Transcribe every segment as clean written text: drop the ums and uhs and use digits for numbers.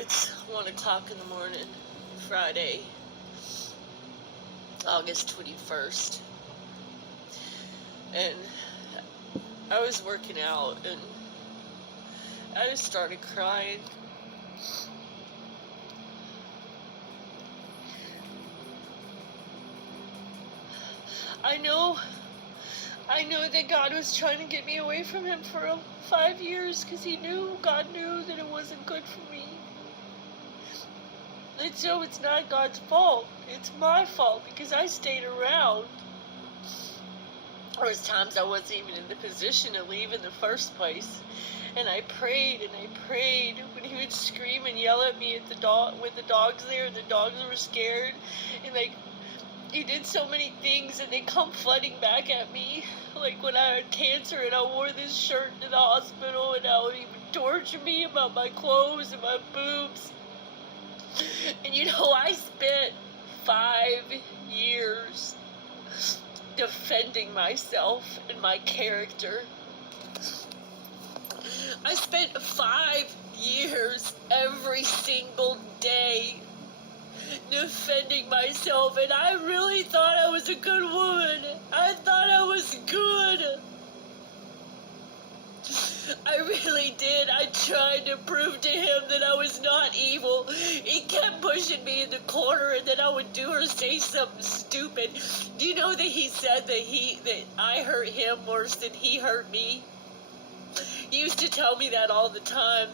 It's 1 o'clock in the morning, Friday, August 21st. And I was working out and I just started crying. I know that God was trying to get me away from him for 5 years because God knew that it wasn't good for me. And so it's not God's fault. It's my fault because I stayed around. There was times I wasn't even in the position to leave in the first place. And I prayed when he would scream and yell at me with the dogs there, and the dogs were scared. And he did so many things, and they come flooding back at me. Like when I had cancer and I wore this shirt to the hospital, and now he would torture me about my clothes and my boobs. And I spent 5 years defending myself and my character. I spent 5 years every single day defending myself, and I really thought I was a good woman. I thought I was good. I really did. I tried to prove to him that I was not evil. He kept pushing me in the corner, and then I would do or say something stupid. Do you know that he said that I hurt him worse than he hurt me? He used to tell me that all the time.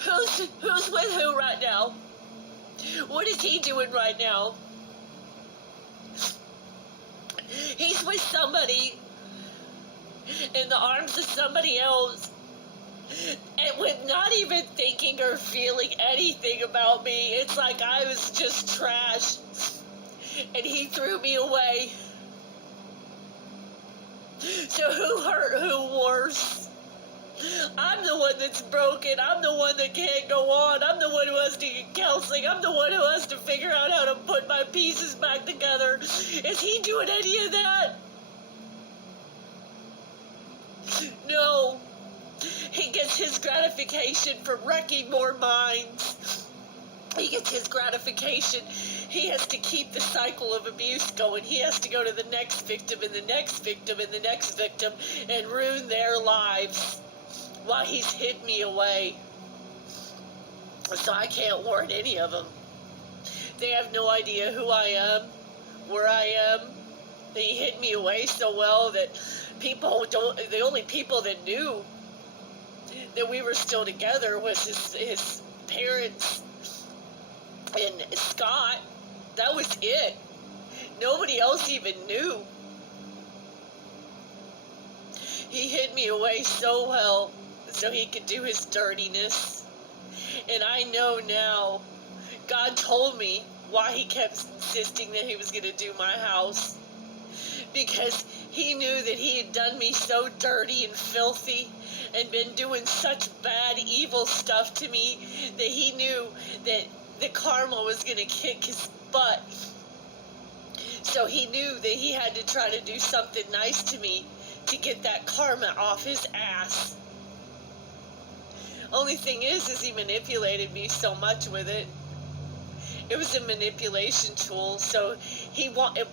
Who's with who right now? What is he doing right now? He's with somebody in the arms of somebody else, and with not even thinking or feeling anything about me. It's like I was just trash, and he threw me away. So who hurt who worse? I'm the one that's broken. I'm the one that can't go on. I'm the one who has to get counseling. I'm the one who has to figure out how to put my pieces back together. Is he doing any of that? No. He gets his gratification from wrecking more minds. He gets his gratification. He has to keep the cycle of abuse going. He has to go to the next victim and the next victim and the next victim and ruin their lives while he's hid me away. So I can't warn any of them. They have no idea who I am, where I am. They hid me away so well that the only people that knew that we were still together was his parents and Scott. That was it. Nobody else even knew. He hid me away so well so he could do his dirtiness. And I know now, God told me why he kept insisting that he was going to do my house. Because he knew that he had done me so dirty and filthy and been doing such bad, evil stuff to me that he knew that the karma was going to kick his butt. So he knew that he had to try to do something nice to me to get that karma off his ass. Only thing is he manipulated me so much with it. It was a manipulation tool, so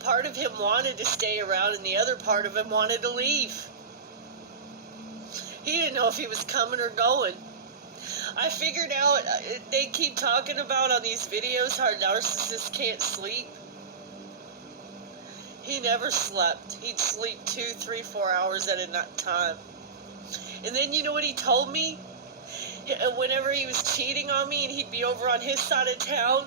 part of him wanted to stay around and the other part of him wanted to leave. He didn't know if he was coming or going. I figured out, they keep talking about on these videos how narcissists can't sleep. He never slept. He'd sleep 2, 3, 4 hours at a time. And then you know what he told me? Whenever he was cheating on me and he'd be over on his side of town,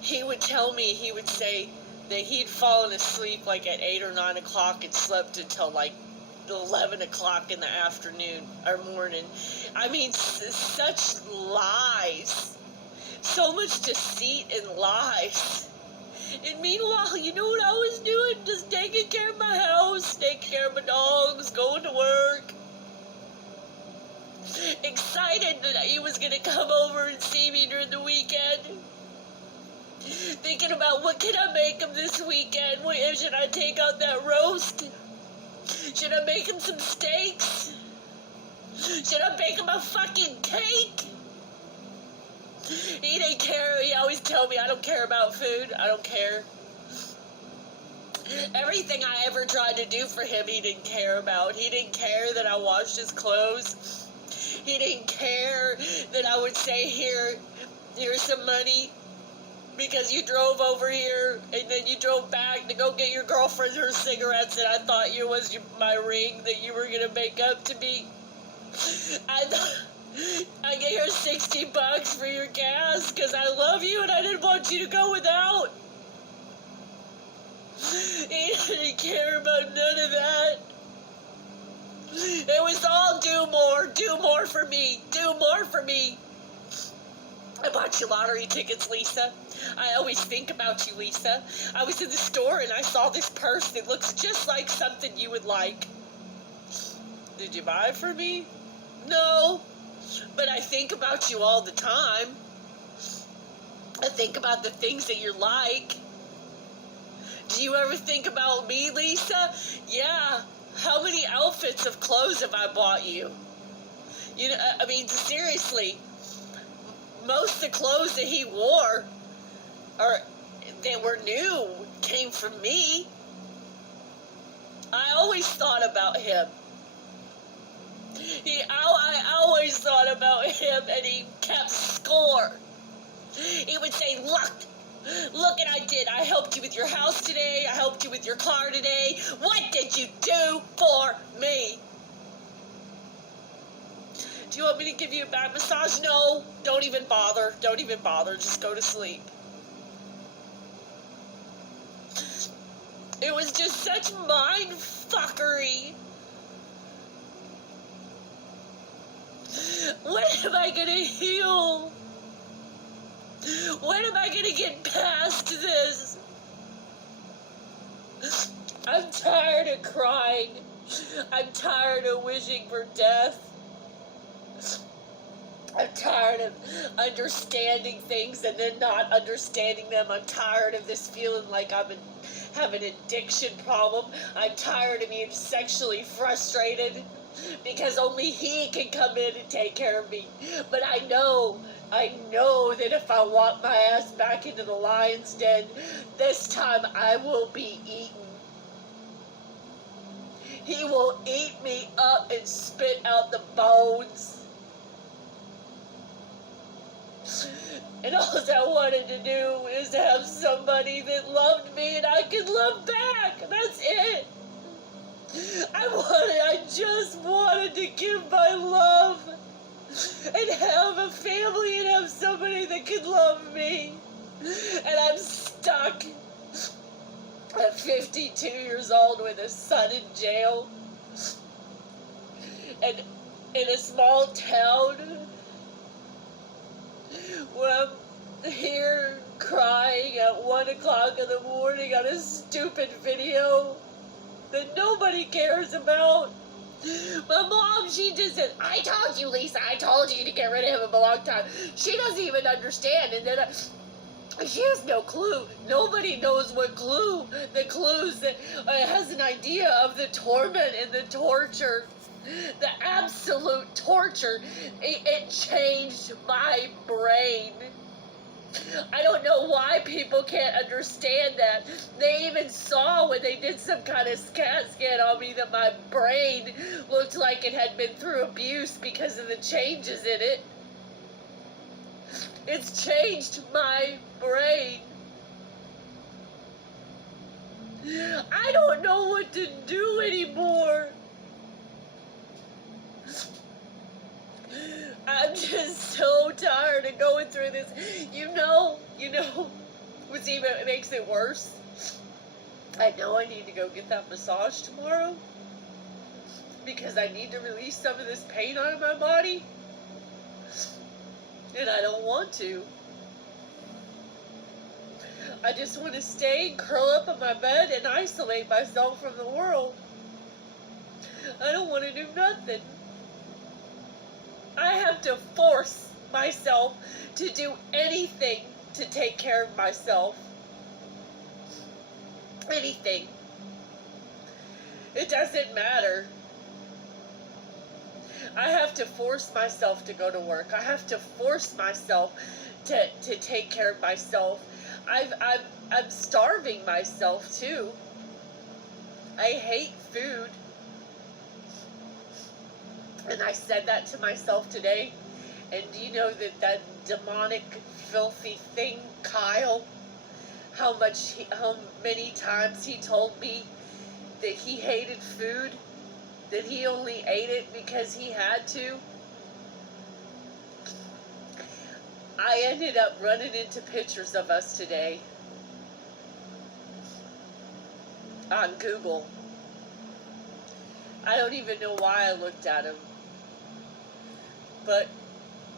he would tell me, he would say that he'd fallen asleep like at 8 or 9 o'clock and slept until like 11 o'clock in the afternoon or morning. I mean, such lies. So much deceit and lies. And meanwhile, you know what I was doing? Just taking care of my house, taking care of my dogs, going to work. Excited that he was going to come over and see me during the weekend. Thinking about what can I make him this weekend? Should I take out that roast? Should I make him some steaks? Should I bake him a fucking cake? He didn't care. He always told me I don't care about food. I don't care. Everything I ever tried to do for him, he didn't care about. He didn't care that I washed his clothes. He didn't care that I would say, here's some money because you drove over here and then you drove back to go get your girlfriend her cigarettes and I thought you was my ring that you were going to make up to me. I gave her $60 for your gas because I love you and I didn't want you to go without. He didn't care about none of that. It was all do more for me, do more for me. I bought you lottery tickets, Lisa. I always think about you, Lisa. I was in the store and I saw this purse that looks just like something you would like. Did you buy it for me? No, but I think about you all the time. I think about the things that you're like. Do you ever think about me, Lisa? Yeah. How many outfits of clothes have I bought you? You know, I mean, seriously, most of the clothes that he wore that were new came from me. I always thought about him. I always thought about him, and he kept score. He would say, look what I did. I helped you with your house today. I helped you with your car today. What did you do for me? Do you want me to give you a back massage? No, don't even bother. Don't even bother. Just go to sleep. It was just such mind fuckery. When am I gonna heal? When am I gonna get past this? I'm tired of crying. I'm tired of wishing for death. I'm tired of understanding things and then not understanding them. I'm tired of this feeling like have an addiction problem. I'm tired of being sexually frustrated because only he can come in and take care of me. But I know that if I walk my ass back into the lion's den, this time I will be eaten. He will eat me up and spit out the bones. And all I wanted to do is have somebody that loved me and I could love back. That's it. I just wanted to give my love and have a family and have somebody that could love me. And I'm stuck at 52 years old with a son in jail and in a small town where I'm here crying at 1 o'clock in the morning on a stupid video that nobody cares about. My mom, she just said, I told you, Lisa, I told you to get rid of him a long time. She doesn't even understand. And then she has no clue. Nobody knows what clue. The clues that has an idea of the torment and the torture. The absolute torture. It changed my brain. I don't know why people can't understand that. They even saw when they did some kind of CAT scan on me that my brain looked like it had been through abuse because of the changes in it. It's changed my brain. I don't know what to do anymore. I'm just so tired of going through this. You know what's even makes it worse? I know I need to go get that massage tomorrow because I need to release some of this pain out of my body. And I don't want to. I just want to stay and curl up in my bed and isolate myself from the world. I don't want to do nothing. I have to force myself to do anything to take care of myself. Anything. It doesn't matter. I have to force myself to go to work. I have to force myself to take care of myself. I'm starving myself too. I hate food. And I said that to myself today. And do you know that demonic, filthy thing, Kyle, how many times he told me that he hated food, that he only ate it because he had to? I ended up running into pictures of us today on Google. I don't even know why I looked at him, but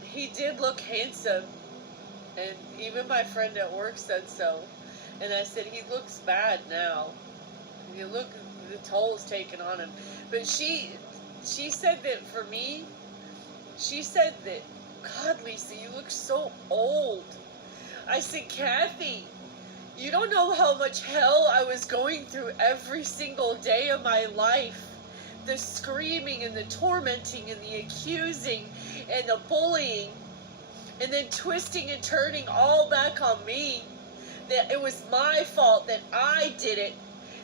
he did look handsome, and even my friend at work said so. And I said, he looks bad now. You look, the toll's taken on him. But she said that for me, she said that, God, Lisa, you look so old. I said, Kathy, you don't know how much hell I was going through every single day of my life. The screaming and the tormenting and the accusing and the bullying, and then twisting and turning all back on me. That it was my fault, that I did it,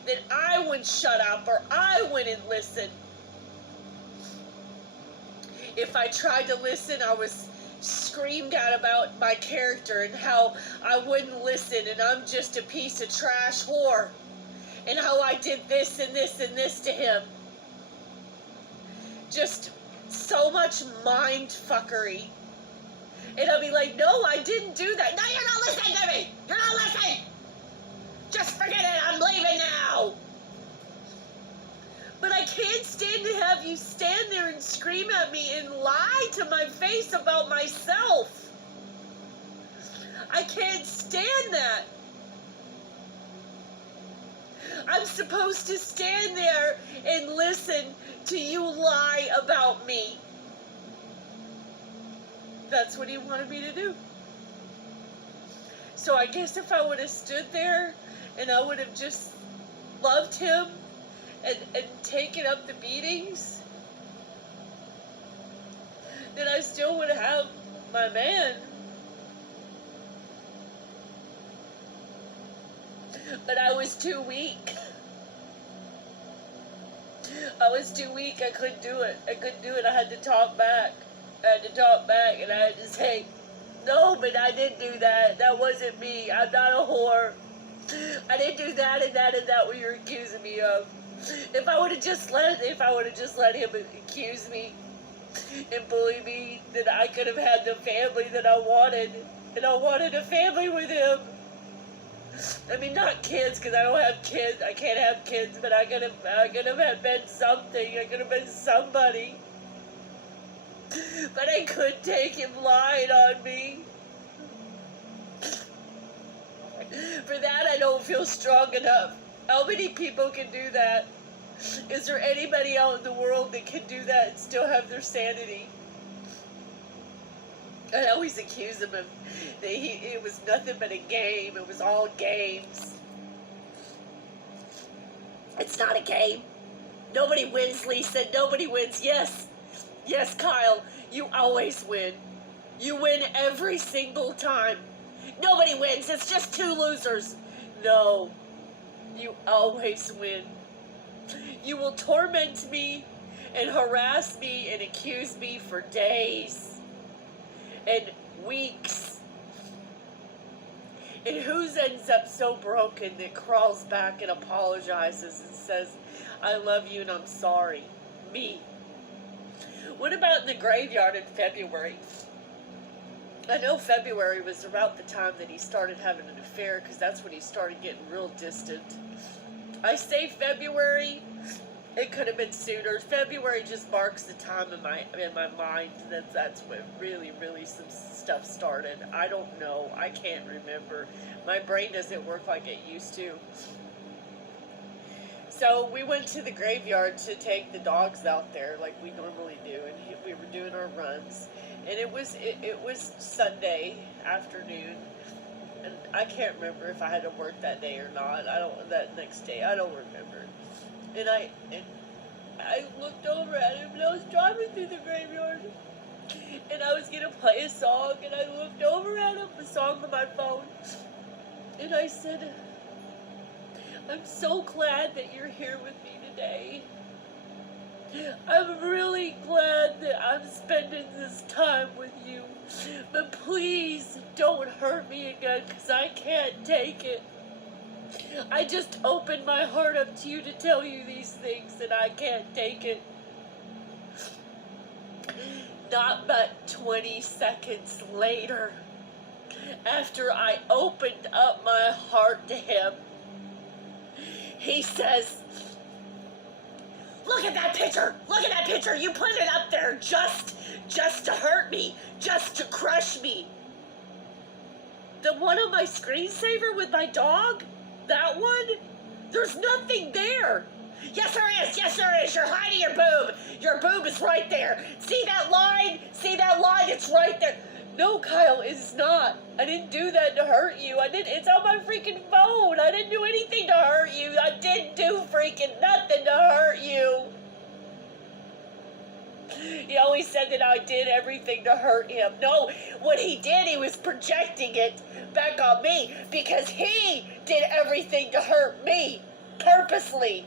that I wouldn't shut up or I wouldn't listen. If I tried to listen, I was screamed at about my character and how I wouldn't listen and I'm just a piece of trash whore, and how I did this and this and this to him. Just so much mind fuckery. And I'll be like, no, I didn't do that. No, you're not listening to me. You're not listening. Just forget it. I'm leaving now. But I can't stand to have you stand there and scream at me and lie to my face about myself. I can't stand that. I'm supposed to stand there and listen to you lie about me. That's what he wanted me to do. So I guess if I would have stood there and I would have just loved him and taken up the beatings, then I still would have my man. But I was too weak. I was too weak. I couldn't do it. I had to talk back. And I had to say, no, but I didn't do that. That wasn't me. I'm not a whore. I didn't do that and that and that what you're accusing me of. If I would have just let him accuse me and bully me, then I could have had the family that I wanted. And I wanted a family with him. I mean, not kids, because I don't have kids. I can't have kids, but I could have been something. I could have been somebody. But I couldn't take him lying on me. For that, I don't feel strong enough. How many people can do that? Is there anybody out in the world that can do that and still have their sanity? I always accuse him of that it was nothing but a game. It was all games. It's not a game. Nobody wins, Lisa. Nobody wins. Yes, Kyle, you always win. You win every single time. Nobody wins. It's just two losers. No, you always win. You will torment me and harass me and accuse me for days and weeks. And whose ends up so broken that crawls back and apologizes and says, I love you and I'm sorry? Me. What about the graveyard in February? I know February was about the time that he started having an affair, because that's when he started getting real distant. I say February. It could have been sooner. February just marks the time in my mind that's when really some stuff started. I don't know. I can't remember. My brain doesn't work like it used to. So we went to the graveyard to take the dogs out there like we normally do, and we were doing our runs. And it was Sunday afternoon, and I can't remember if I had to work that day or not. That next day, I don't remember. And I looked over at him and I was driving through the graveyard and I was gonna play a song and I looked over at him, a song on my phone, and I said, I'm so glad that you're here with me today. I'm really glad that I'm spending this time with you, but please don't hurt me again because I can't take it. I just opened my heart up to you to tell you these things and I can't take it. Not but 20 seconds later, after I opened up my heart to him, he says, look at that picture! Look at that picture! You put it up there just to hurt me, just to crush me. The one on my screensaver with my dog? That one? There's nothing there. Yes, there is. Yes, there is. You're hiding your boob. Your boob is right there. See that line? See that line? It's right there. No, Kyle, it's not. I didn't do that to hurt you. It's on my freaking phone. I didn't do anything to hurt you. I didn't do freaking nothing to hurt you. He always said that I did everything to hurt him. No, what he did, he was projecting it back on me because he did everything to hurt me. Purposely.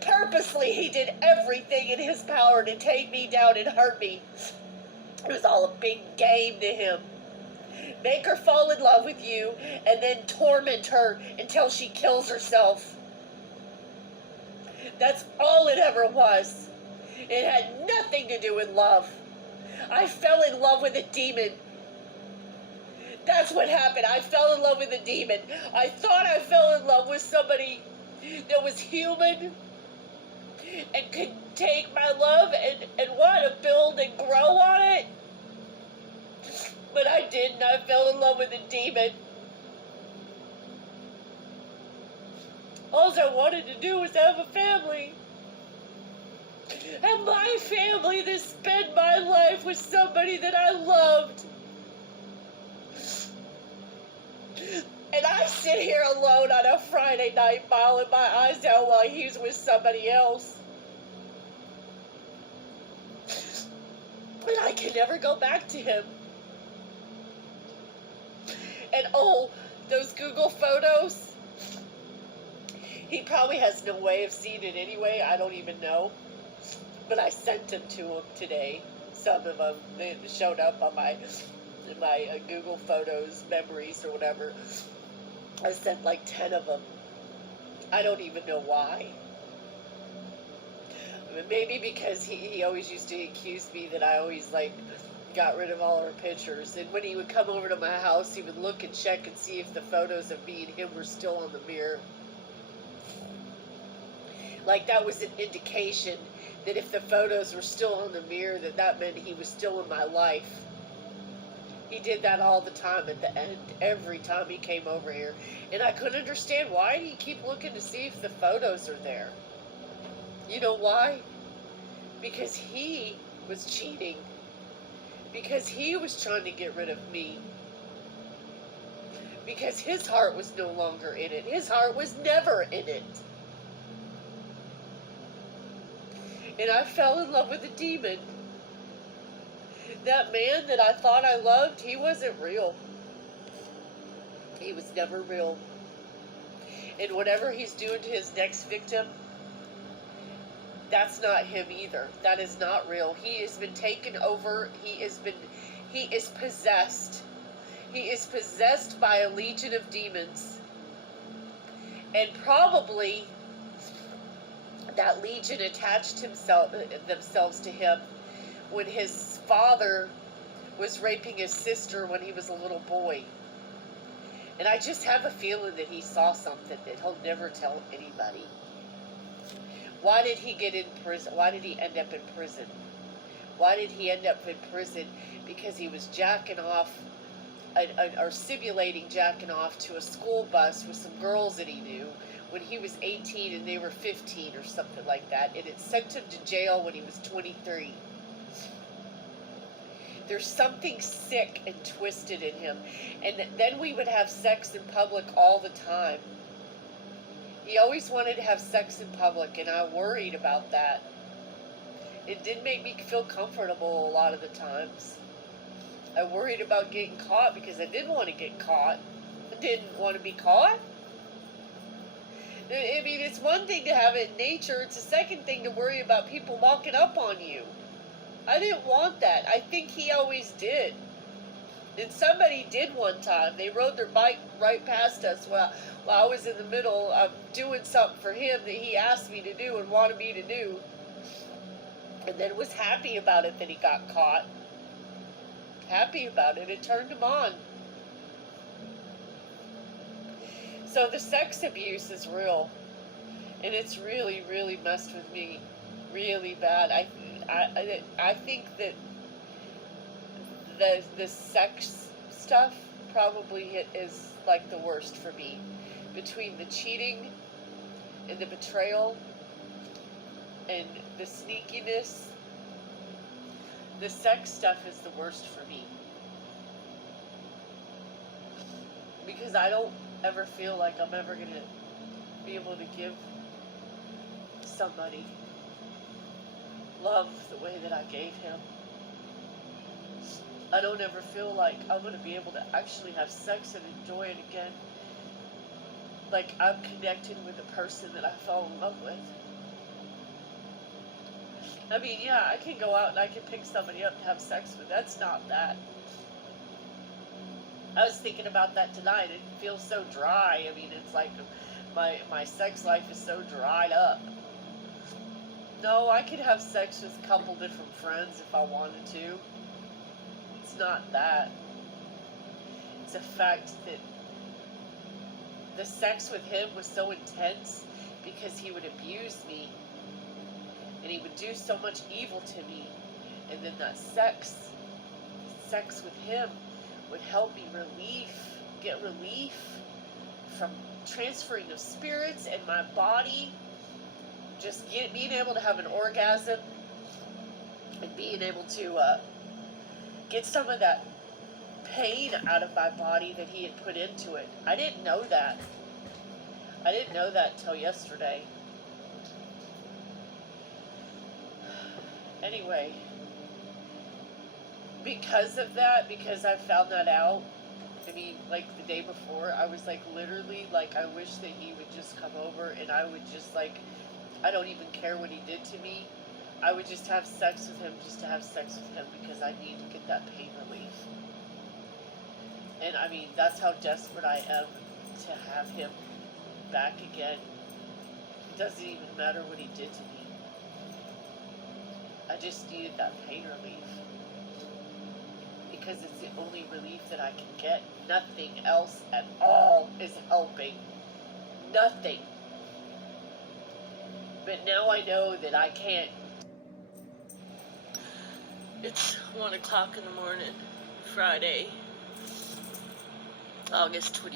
Purposely, he did everything in his power to take me down and hurt me. It was all a big game to him. Make her fall in love with you and then torment her until she kills herself. That's all it ever was. It had nothing to do with love. I fell in love with a demon. That's what happened. I fell in love with a demon. I thought I fell in love with somebody that was human and could take my love and want to build and grow on it. But I didn't. I fell in love with a demon. All I wanted to do was have a family. And my family to spend my life with somebody that I loved. And I sit here alone on a Friday night bawling my eyes out while he's with somebody else. And I can never go back to him. And oh, those Google photos, he probably has no way of seeing it anyway. I don't even know. But I sent them to him today. Some of them, they showed up on my Google Photos memories or whatever. I sent like 10 of them. I don't even know why. Maybe because he always used to accuse me that I always got rid of all our pictures. And when he would come over to my house, he would look and check and see if the photos of me and him were still on the mirror. Like that was an indication that if the photos were still on the mirror, that meant he was still in my life. He did that all the time at the end, every time he came over here. And I couldn't understand, why do you keep looking to see if the photos are there? You know why? Because he was cheating. Because he was trying to get rid of me. Because his heart was no longer in it. His heart was never in it. And I fell in love with a demon. That man that I thought I loved, he wasn't real. He was never real. And whatever he's doing to his next victim, that's not him either. That is not real. He has been taken over. He is possessed. He is possessed by a legion of demons. And probably that legion attached themselves to him when his father was raping his sister when he was a little boy. And I just have a feeling that he saw something that he'll never tell anybody. Why did he get in prison? Why did he end up in prison? Why did he end up in prison? Because he was jacking off, or simulating jacking off to a school bus with some girls that he knew when he was 18 and they were 15 or something like that. And it sent him to jail when he was 23. There's something sick and twisted in him. And then we would have sex in public all the time. He always wanted to have sex in public, and I worried about that. It did make me feel comfortable a lot of the times. I worried about getting caught because I didn't want to get caught. I didn't want to be caught. I mean, it's one thing to have it in nature. It's a second thing to worry about people walking up on you. I didn't want that. I think he always did. And somebody did one time. They rode their bike right past us while I was in the middle of doing something for him that he asked me to do and wanted me to do. And then was happy about it that he got caught. Happy about it. It turned him on. So the sex abuse is real. And it's really, really messed with me. Really bad. I think that the sex stuff probably is like the worst for me. Between the cheating and the betrayal and the sneakiness, the sex stuff is the worst for me. Because I don't ever feel like I'm ever going to be able to give somebody love the way that I gave him. I don't ever feel like I'm going to be able to actually have sex and enjoy it again. Like I'm connected with a person that I fell in love with. I mean, yeah, I can go out and I can pick somebody up and have sex with. That's not that. I was thinking about that tonight. It feels so dry. I mean, it's like my sex life is so dried up. No, I could have sex with a couple different friends if I wanted to. It's not that. It's a fact that the sex with him was so intense because he would abuse me. And he would do so much evil to me. And then that sex with him would help me get relief from transferring of spirits and my body. Just being able to have an orgasm and being able to get some of that pain out of my body that he had put into it. I didn't know that. I didn't know that till yesterday. Anyway, because of that, because I found that out, I mean, like the day before, I was like literally like, I wish that he would just come over and I would just like, I don't even care what he did to me. I would just have sex with him just to have sex with him because I need to get that pain relief. And I mean, that's how desperate I am to have him back again. It doesn't even matter what he did to me. I just needed that pain relief. Because it's the only relief that I can get. Nothing else at all is helping. Nothing. But now I know that I can't. It's 1 o'clock in the morning, Friday, August 20th.